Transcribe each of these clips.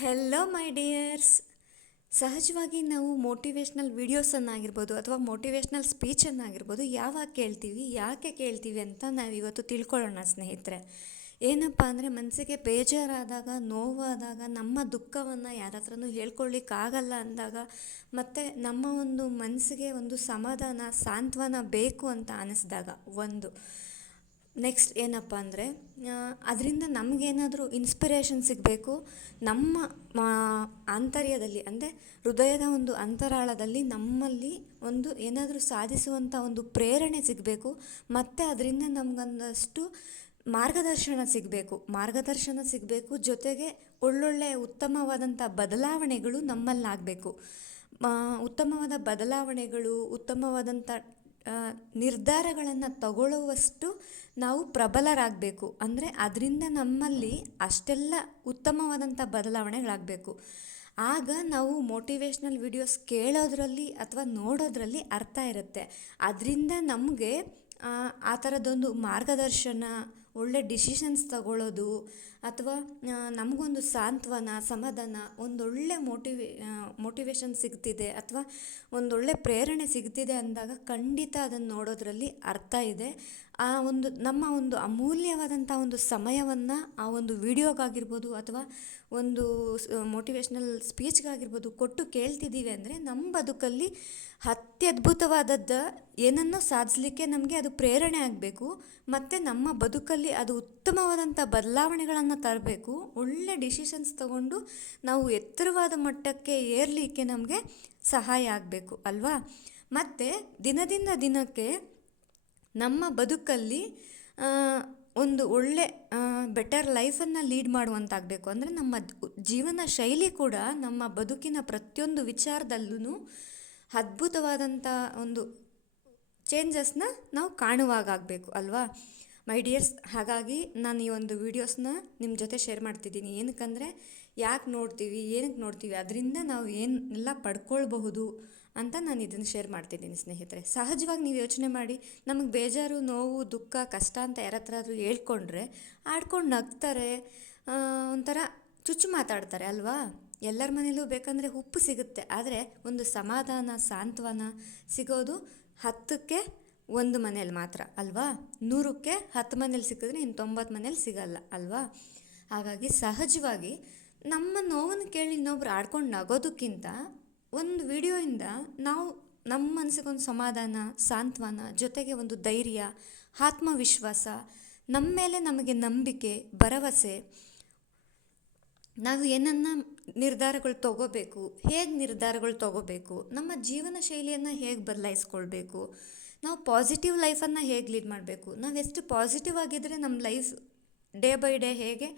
Hello ಮೈ dears ಸಹಜವಾಗಿ ನಾವು motivational ವಿಡಿಯೋಸನ್ನಾಗಿರ್ಬೋದು ಅಥವಾ ಮೋಟಿವೇಶ್ನಲ್ ಸ್ಪೀಚನ್ನಾಗಿರ್ಬೋದು ಯಾವಾಗ ಕೇಳ್ತೀವಿ, ಯಾಕೆ ಕೇಳ್ತೀವಿ ಅಂತ ನಾವು ಇವತ್ತು ತಿಳ್ಕೊಳ್ಳೋಣ ಸ್ನೇಹಿತರೆ. ಏನಪ್ಪ ಅಂದರೆ ಮನಸ್ಸಿಗೆ ಬೇಜಾರಾದಾಗ, ನೋವಾದಾಗ, ನಮ್ಮ ದುಃಖವನ್ನು ಯಾರ ಹತ್ರನೂ ಹೇಳ್ಕೊಳ್ಳಿಕ್ಕಾಗಲ್ಲ ಅಂದಾಗ ಮತ್ತು ನಮ್ಮ ಒಂದು ಮನಸ್ಸಿಗೆ ಒಂದು ಸಮಾಧಾನ, ಸಾಂತ್ವನ ಬೇಕು ಅಂತ ಅನ್ನಿಸಿದಾಗ ಒಂದು. ನೆಕ್ಸ್ಟ್ ಏನಪ್ಪ ಅಂದರೆ ಅದರಿಂದ ನಮಗೇನಾದರೂ ಇನ್ಸ್ಪಿರೇಷನ್ ಸಿಗಬೇಕು, ನಮ್ಮ ಆಂತರ್ಯದಲ್ಲಿ, ಅಂದರೆ ಹೃದಯದ ಒಂದು ಅಂತರಾಳದಲ್ಲಿ ನಮ್ಮಲ್ಲಿ ಒಂದು ಏನಾದರೂ ಸಾಧಿಸುವಂಥ ಒಂದು ಪ್ರೇರಣೆ ಸಿಗಬೇಕು, ಮತ್ತು ಅದರಿಂದ ನಮಗೊಂದಷ್ಟು ಮಾರ್ಗದರ್ಶನ ಸಿಗಬೇಕು. ಮಾರ್ಗದರ್ಶನ ಸಿಗಬೇಕು, ಜೊತೆಗೆ ಒಳ್ಳೊಳ್ಳೆಯ ಉತ್ತಮವಾದಂಥ ಬದಲಾವಣೆಗಳು ನಮ್ಮಲ್ಲಾಗಬೇಕು. ಉತ್ತಮವಾದ ಬದಲಾವಣೆಗಳು ಉತ್ತಮವಾದಂಥ ನಿರ್ಧಾರಗಳನ್ನು ತಗೊಳ್ಳುವಷ್ಟು ನಾವು ಪ್ರಬಲರಾಗಬೇಕು. ಅಂದರೆ ಅದರಿಂದ ನಮ್ಮಲ್ಲಿ ಅಷ್ಟೆಲ್ಲ ಉತ್ತಮವಾದಂಥ ಬದಲಾವಣೆಗಳಾಗಬೇಕು. ಆಗ ನಾವು ಮೋಟಿವೇಶ್ನಲ್ ವಿಡಿಯೋಸ್ ಕೇಳೋದ್ರಲ್ಲಿ ಅಥವಾ ನೋಡೋದ್ರಲ್ಲಿ ಅರ್ಥ ಇರುತ್ತೆ. ಅದರಿಂದ ನಮಗೆ, ಆ ಥರದ್ದೊಂದು ಮಾರ್ಗದರ್ಶನ ಒಳ್ಳೆ ಡಿಸಿಷನ್ಸ್ ತಗೊಳ್ಳೋದು ಅಥವಾ ನಮಗೊಂದು ಸಾಂತ್ವನ, ಸಮಾಧಾನ, ಒಂದೊಳ್ಳೆ ಮೋಟಿವೇ ಮೋಟಿವೇಶನ್ ಸಿಗ್ತಿದೆ ಅಥವಾ ಒಂದೊಳ್ಳೆ ಪ್ರೇರಣೆ ಸಿಗ್ತಿದೆ ಅಂದಾಗ ಖಂಡಿತ ಅದನ್ನು ನೋಡೋದರಲ್ಲಿ ಅರ್ಥ ಇದೆ. ಆ ಒಂದು ನಮ್ಮ ಒಂದು ಅಮೂಲ್ಯವಾದಂಥ ಒಂದು ಸಮಯವನ್ನು ಆ ಒಂದು ವಿಡಿಯೋಗಾಗಿರ್ಬೋದು ಅಥವಾ ಒಂದು ಮೋಟಿವೇಶ್ನಲ್ ಸ್ಪೀಚ್ಗಾಗಿರ್ಬೋದು ಕೊಟ್ಟು ಕೇಳ್ತಿದ್ದೀವಿ ಅಂದರೆ ನಮ್ಮ ಬದುಕಲ್ಲಿ ಅತ್ಯದ್ಭುತವಾದದ್ದು ಏನನ್ನೋ ಸಾಧಿಸಲಿಕ್ಕೆ ನಮಗೆ ಅದು ಪ್ರೇರಣೆ ಆಗಬೇಕು. ಮತ್ತು ನಮ್ಮ ಬದುಕಲ್ಲಿ ಅದು ಉತ್ತಮವಾದಂಥ ಬದಲಾವಣೆಗಳನ್ನು ತರಬೇಕು. ಒಳ್ಳೆ ಡಿಸಿಷನ್ಸ್ ತಗೊಂಡು ನಾವು ಎತ್ತರವಾದ ಮಟ್ಟಕ್ಕೆ ಏರಲಿಕ್ಕೆ ನಮಗೆ ಸಹಾಯ ಆಗಬೇಕು, ಅಲ್ವಾ? ಮತ್ತು ದಿನದಿಂದ ದಿನಕ್ಕೆ ನಮ್ಮ ಬದುಕಲ್ಲಿ ಒಂದು ಒಳ್ಳೆ ಬೆಟರ್ ಲೈಫನ್ನು ಲೀಡ್ ಮಾಡುವಂತಾಗಬೇಕು. ಅಂದರೆ ನಮ್ಮ ಜೀವನ ಶೈಲಿ ಕೂಡ ನಮ್ಮ ಬದುಕಿನ ಪ್ರತಿಯೊಂದು ವಿಚಾರದಲ್ಲೂ ಅದ್ಭುತವಾದಂಥ ಒಂದು ಚೇಂಜಸ್ನ ನಾವು ಕಾಣುವಾಗಬೇಕು ಅಲ್ವಾ? ಮೈ ಡಿಯರ್ಸ್ ಹಾಗಾಗಿ ನಾನು ಈ ಒಂದು ವೀಡಿಯೋಸ್ನ ನಿಮ್ಮ ಜೊತೆ ಶೇರ್ ಮಾಡ್ತಿದ್ದೀನಿ. ಏನಕ್ಕಂದರೆ, ಯಾಕೆ ನೋಡ್ತೀವಿ ಏನಕ್ಕೆ ನೋಡ್ತೀವಿ, ಅದರಿಂದ ನಾವು ಏನೆಲ್ಲ ಪಡ್ಕೊಳ್ಬಹುದು ಅಂತ ನಾನು ಇದನ್ನು ಶೇರ್ ಮಾಡ್ತಿದ್ದೀನಿ ಸ್ನೇಹಿತರೆ. ಸಹಜವಾಗಿ ನೀವು ಯೋಚನೆ ಮಾಡಿ, ನಮಗೆ ಬೇಜಾರು, ನೋವು, ದುಃಖ, ಕಷ್ಟ ಅಂತ ಯಾರ ಹೇಳ್ಕೊಂಡ್ರೆ ಆಡ್ಕೊಂಡು ನಗ್ತಾರೆ ಒಂಥರ ಚುಚ್ಚು ಮಾತಾಡ್ತಾರೆ ಅಲ್ವಾ? ಎಲ್ಲರ ಮನೇಲೂ ಬೇಕಂದರೆ ಉಪ್ಪು ಸಿಗುತ್ತೆ. ಆದರೆ ಒಂದು ಸಮಾಧಾನ, ಸಾಂತ್ವನ ಸಿಗೋದು ಹತ್ತಕ್ಕೆ ಒಂದು ಮನೇಲಿ ಮಾತ್ರ ಅಲ್ವಾ? ನೂರಕ್ಕೆ ಹತ್ತು ಮನೇಲಿ ಸಿಕ್ಕಿದ್ರೆ ಇನ್ನು ತೊಂಬತ್ತು ಮನೇಲಿ ಸಿಗಲ್ಲ ಅಲ್ವಾ? ಹಾಗಾಗಿ ಸಹಜವಾಗಿ ನಮ್ಮ ನೋವನ್ನು ಕೇಳಿ ಇನ್ನೊಬ್ರು ಆಡ್ಕೊಂಡು ನಗೋದಕ್ಕಿಂತ ಒಂದು ವಿಡಿಯೋಯಿಂದ ನಾವು ನಮ್ಮ ಮನಸ್ಸಿಗೊಂದು ಸಮಾಧಾನ, ಸಾಂತ್ವನ, ಜೊತೆಗೆ ಒಂದು ಧೈರ್ಯ, ಆತ್ಮವಿಶ್ವಾಸ, ನಮ್ಮ ಮೇಲೆ ನಮಗೆ ನಂಬಿಕೆ, ಭರವಸೆ, ನಾವು ಏನನ್ನ ನಿರ್ಧಾರಗಳು ತಗೋಬೇಕು, ಹೇಗೆ ನಿರ್ಧಾರಗಳು ತಗೋಬೇಕು, ನಮ್ಮ ಜೀವನ ಶೈಲಿಯನ್ನು ಹೇಗೆ ಬದಲಾಯಿಸ್ಕೊಳ್ಬೇಕು, ನಾವು ಪಾಸಿಟಿವ್ ಲೈಫನ್ನು ಹೇಗೆ ಲೀಡ್ ಮಾಡಬೇಕು ನಾವು ಎಷ್ಟು ಪಾಸಿಟಿವ್ ಆಗಿದ್ದರೆ ನಮ್ಮ ಲೈಫ್ ಡೇ ಬೈ ಡೇ ಹೇಗೆ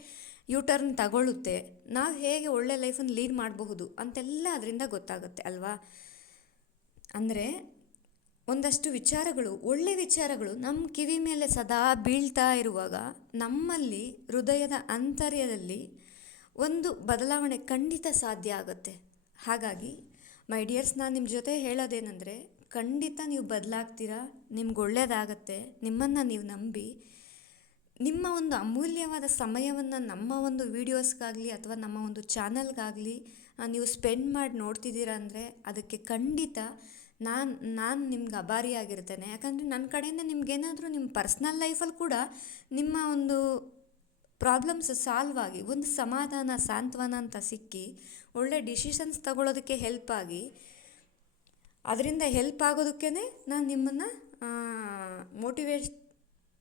ಯೂ ಟರ್ನ್ ತಗೊಳ್ಳುತ್ತೆ. ನಾವು ಹೇಗೆ ಒಳ್ಳೆ ಲೈಫನ್ನು ಲೀಡ್ ಮಾಡಬಹುದು ಅಂತೆಲ್ಲ ಅದರಿಂದ ಗೊತ್ತಾಗುತ್ತೆ ಅಲ್ವಾ? ಅಂದರೆ ಒಂದಷ್ಟು ವಿಚಾರಗಳು, ಒಳ್ಳೆ ವಿಚಾರಗಳು ನಮ್ಮ ಕಿವಿ ಮೇಲೆ ಸದಾ ಬೀಳ್ತಾ ಇರುವಾಗ ನಮ್ಮಲ್ಲಿ ಹೃದಯದ ಅಂತರ್ಯದಲ್ಲಿ ಒಂದು ಬದಲಾವಣೆ ಖಂಡಿತ ಸಾಧ್ಯ ಆಗುತ್ತೆ. ಹಾಗಾಗಿ ಮೈ ಡಿಯರ್ಸ್ ನಾನು ನಿಮ್ಮ ಜೊತೆ ಹೇಳೋದೇನೆಂದರೆ, ಖಂಡಿತ ನೀವು ಬದಲಾಗ್ತೀರಾ, ನಿಮ್ಗೆ ಒಳ್ಳೆಯದಾಗತ್ತೆ ನಿಮ್ಮನ್ನು ನೀವು ನಂಬಿ ನಿಮ್ಮ ಒಂದು ಅಮೂಲ್ಯವಾದ ಸಮಯವನ್ನು ನಮ್ಮ ಒಂದು ವೀಡಿಯೋಸ್ಗಾಗಲಿ ಅಥವಾ ನಮ್ಮ ಒಂದು ಚಾನಲ್ಗಾಗಲಿ ನೀವು ಸ್ಪೆಂಡ್ ಮಾಡಿ ನೋಡ್ತಿದ್ದೀರಾ ಅಂದರೆ ಅದಕ್ಕೆ ಖಂಡಿತ ನಾನು ನಾನು ನಿಮ್ಗೆ ಅಭಾರಿಯಾಗಿರ್ತೇನೆ ಯಾಕಂದರೆ ನನ್ನ ಕಡೆಯಿಂದ ನಿಮ್ಗೇನಾದರೂ ನಿಮ್ಮ ಪರ್ಸ್ನಲ್ ಲೈಫಲ್ಲಿ ಕೂಡ ನಿಮ್ಮ ಒಂದು ಪ್ರಾಬ್ಲಮ್ಸ್ ಸಾಲ್ವ್ ಆಗಿ, ಒಂದು ಸಮಾಧಾನ, ಸಾಂತ್ವನ ಅಂತ ಸಿಕ್ಕಿ, ಒಳ್ಳೆ ಡಿಸಿಷನ್ಸ್ ತಗೊಳ್ಳೋದಕ್ಕೆ ಹೆಲ್ಪ್ ಆಗಿ, ಅದರಿಂದ ಹೆಲ್ಪ್ ಆಗೋದಕ್ಕೇ ನಾನು ನಿಮ್ಮನ್ನು ಮೋಟಿವೇಟ್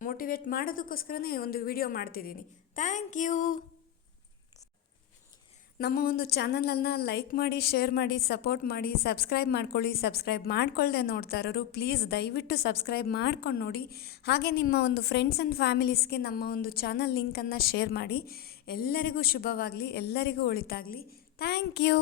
ಮೋಟಿವೇಟ್ ಮಾಡೋದಕ್ಕೋಸ್ಕರನೇ ಒಂದು ವಿಡಿಯೋ ಮಾಡ್ತಿದ್ದೀನಿ. ಥ್ಯಾಂಕ್ ಯು ನಮ್ಮ ಒಂದು ಚಾನಲನ್ನು ಲೈಕ್ ಮಾಡಿ ಶೇರ್ ಮಾಡಿ ಸಪೋರ್ಟ್ ಮಾಡಿ ಸಬ್ಸ್ಕ್ರೈಬ್ ಮಾಡ್ಕೊಳ್ಳಿ ಸಬ್ಸ್ಕ್ರೈಬ್ ಮಾಡ್ಕೊಳ್ಳದೆ ನೋಡ್ತಾ ಇರೋರು ಪ್ಲೀಸ್ ದಯವಿಟ್ಟು ಸಬ್ಸ್ಕ್ರೈಬ್ ಮಾಡ್ಕೊಂಡು ನೋಡಿ. ಹಾಗೆ ನಿಮ್ಮ ಒಂದು ಫ್ರೆಂಡ್ಸ್ ಆ್ಯಂಡ್ ಫ್ಯಾಮಿಲೀಸ್ಗೆ ನಮ್ಮ ಒಂದು ಚಾನಲ್ ಲಿಂಕನ್ನು ಶೇರ್ ಮಾಡಿ. ಎಲ್ಲರಿಗೂ ಶುಭವಾಗಲಿ, ಎಲ್ಲರಿಗೂ ಒಳಿತಾಗಲಿ. Thank you